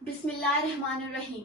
बिस्मिल्लाहिर्रहमानिर्रहीम।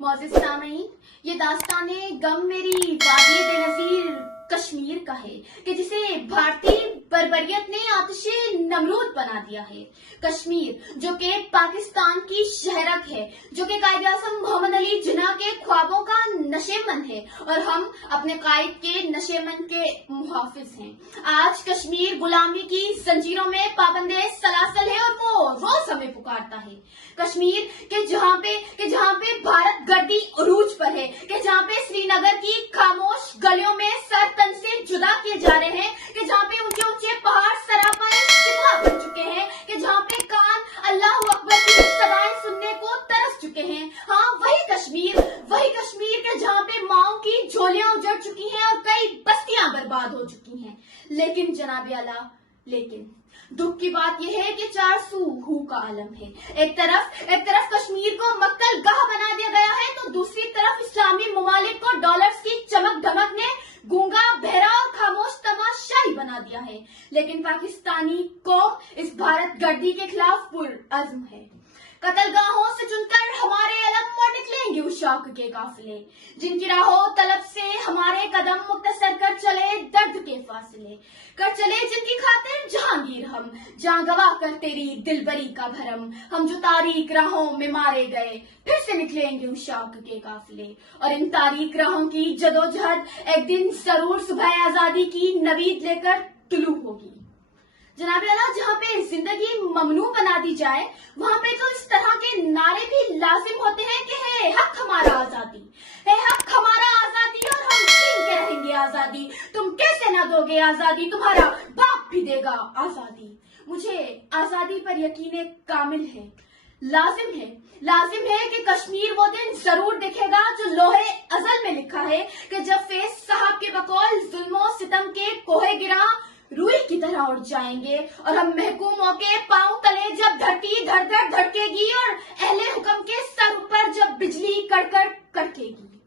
मोअज़्ज़िज़ सामीन, ये दास्तान गम मेरी वादी बेनज़ीर कश्मीर का है कि जिसे भारतीय बर्बरियत ने आतिशे नमरूद बना दिया है। कश्मीर जो कि पाकिस्तान की शहरक है, जो कि कायद आज़म मोहम्मद अली जिन्ना के ख्वाबों का नशेमंद है और हम अपने कायद के नशेमंद के मुहाफिज हैं। आज कश्मीर गुलामी की जंजीरों में पाबंदे सलासल है और वो रोज हमें पुकारता है। कश्मीर के जहाँ पे भारत गर्दी उरूज पर है, कि जहाँ पे श्रीनगर की खामोश गलियों में सर तन से जुदा किए जा रहे हैं, कि जहाँ पे ऊंचे ऊंचे पहाड़ सरापाए शिकवा बन चुके हैं, कि जहाँ पे कान अल्लाह अकबर की सदाएं सुनने को तरस चुके हैं। हाँ, वही कश्मीर के जहाँ पे माओ की झोलियां उजड़ चुकी हैं और कई बस्तियां बर्बाद हो चुकी हैं। लेकिन जनाब आला, लेकिन दुख की बात यह है कि 400 हू का आलम है। एक तरफ कश्मीर को मक्तल गाह बना दिया गया है, तो दूसरी तरफ इस्लामी ममालिक को डॉलर्स की चमक धमक ने गूंगा, बहरा और खामोश तमाशाई बना दिया है। लेकिन पाकिस्तानी कौम इस भारत गर्दी के खिलाफ पुरअज़्म है। कत्लगाहों से चुनकर हमारे अलम मोड़ निकलेंगे उस शौक के काफिले, जिनकी राहों तलब से हमारे कदम मुख्तसर कर चले दर्द के फासले, कर चले जिनकी खातिर जहांगीर हम, जहां गवा कर तेरी दिलबरी का भरम। हम जो तारीक राहों में मारे गए, फिर से निकलेंगे उस शौक के काफिले, और इन तारीक राहों की जदोजहद एक दिन जरूर सुबह आजादी की नवीद लेकर तुलू होगी। जनाब आला, जहाँ पे जिंदगी ममनू बना दी जाए, वहाँ पे तो इस तरह के नारे भी लाजिम होते हैं कि है हक हमारा आजादी, है हक हमारा आजादी और हम छीन के रहेंगे आजादी। तुम कैसे ना दोगे आजादी, तुम्हारा बाप भी देगा आजादी। मुझे आजादी पर यकीन कामिल है। लाजिम है कि कश्मीर वो दिन जरूर दिखेगा जो लोहे अजल में लिखा है, कि जब फैज साहब के बकौल जुल्मों सितम के कोहे गिरा रूई की तरह उड़ जाएंगे, और हम महकूमों के पांव तले जब धरती धड़ धड़ धड़केगी और अहले हुक्म के सर ऊपर जब बिजली कड़कड़ कड़केगी।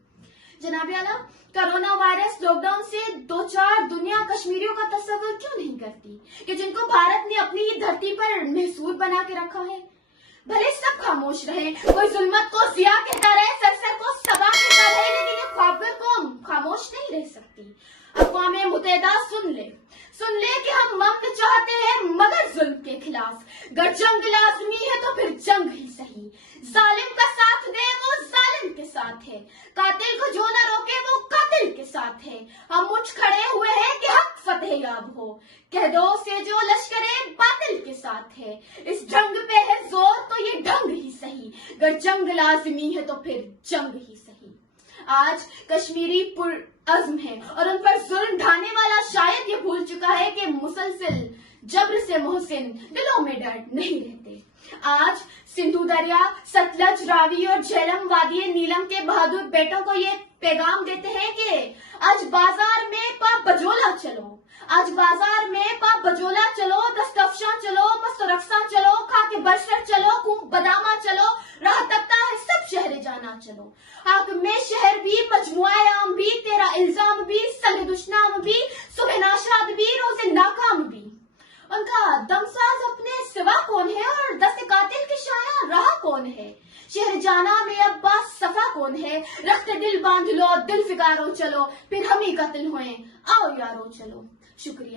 जनाब आला, कोरोना वायरस लॉकडाउन से दो चार दुनिया कश्मीरियों का तस्वर क्यों नहीं करती, कि जिनको भारत ने अपनी ही धरती पर महसूर बना के रखा है। भले सब खामोश रहे, कोई जुल्मत को जिया कहता रहे, सरसर को सबा कहता रहे, लेकिन ये ख्वाबगर कौम खामोश नहीं रह सकती। अक़वाम मुत्तहिदा सुन ले कि हम अमन चाहते हैं मगर जुल्म के खिलाफ। गर जंग लाज़मी है तो फिर जंग ही सही। जालिम का साथ दे वो जालिम के साथ है, कातिल को जो न रोके वो कातिल के साथ है। हम उठ खड़े हुए हैं कि हक फतेह याब हो, कह दो से जो लश्करे बातिल के साथ है। इस जंग पे है जोर तो ये ढंग ही सही, गर जंग लाज़मी है तो फिर जंग ही सही। आज कश्मीरी पुरअज़्म है और उन पर जुल्म ढाने वाला शायद ये भूल चुका है कि मुसलसल जब्र से मोहसिन दिलों में डर नहीं रहते। आज सिंधु दरिया, सतलज, रावी और झेलम वादी नीलम के बहादुर बेटों को ये पैगाम देते हैं कि आज बाजार में पा बजोला चलो, आज बाजार में पा बजोला चलो, दस्तफशां चलो, मस्तरक्सा चलो, खा के बरसर चलो, खूब बदामा चलो, राह तकता है सब शहरे जाना चलो। आग में शहर भी, मजमुआ आम भी, तेरा इल्जाम भी, संग दुश्नाम भी, सुबह नाशाद भी, रोजे नाकाम भी। उनका दमसाज अपने सिवा कौन है और दस्ते कातिल के शाया राह कौन है। शहर जाना में अब्बास सफा कौन है, रखते दिल बांध लो, दिल फिगारो चलो, फिर हम ही कत्ल हुए, आओ यारो चलो। शुक्रिया।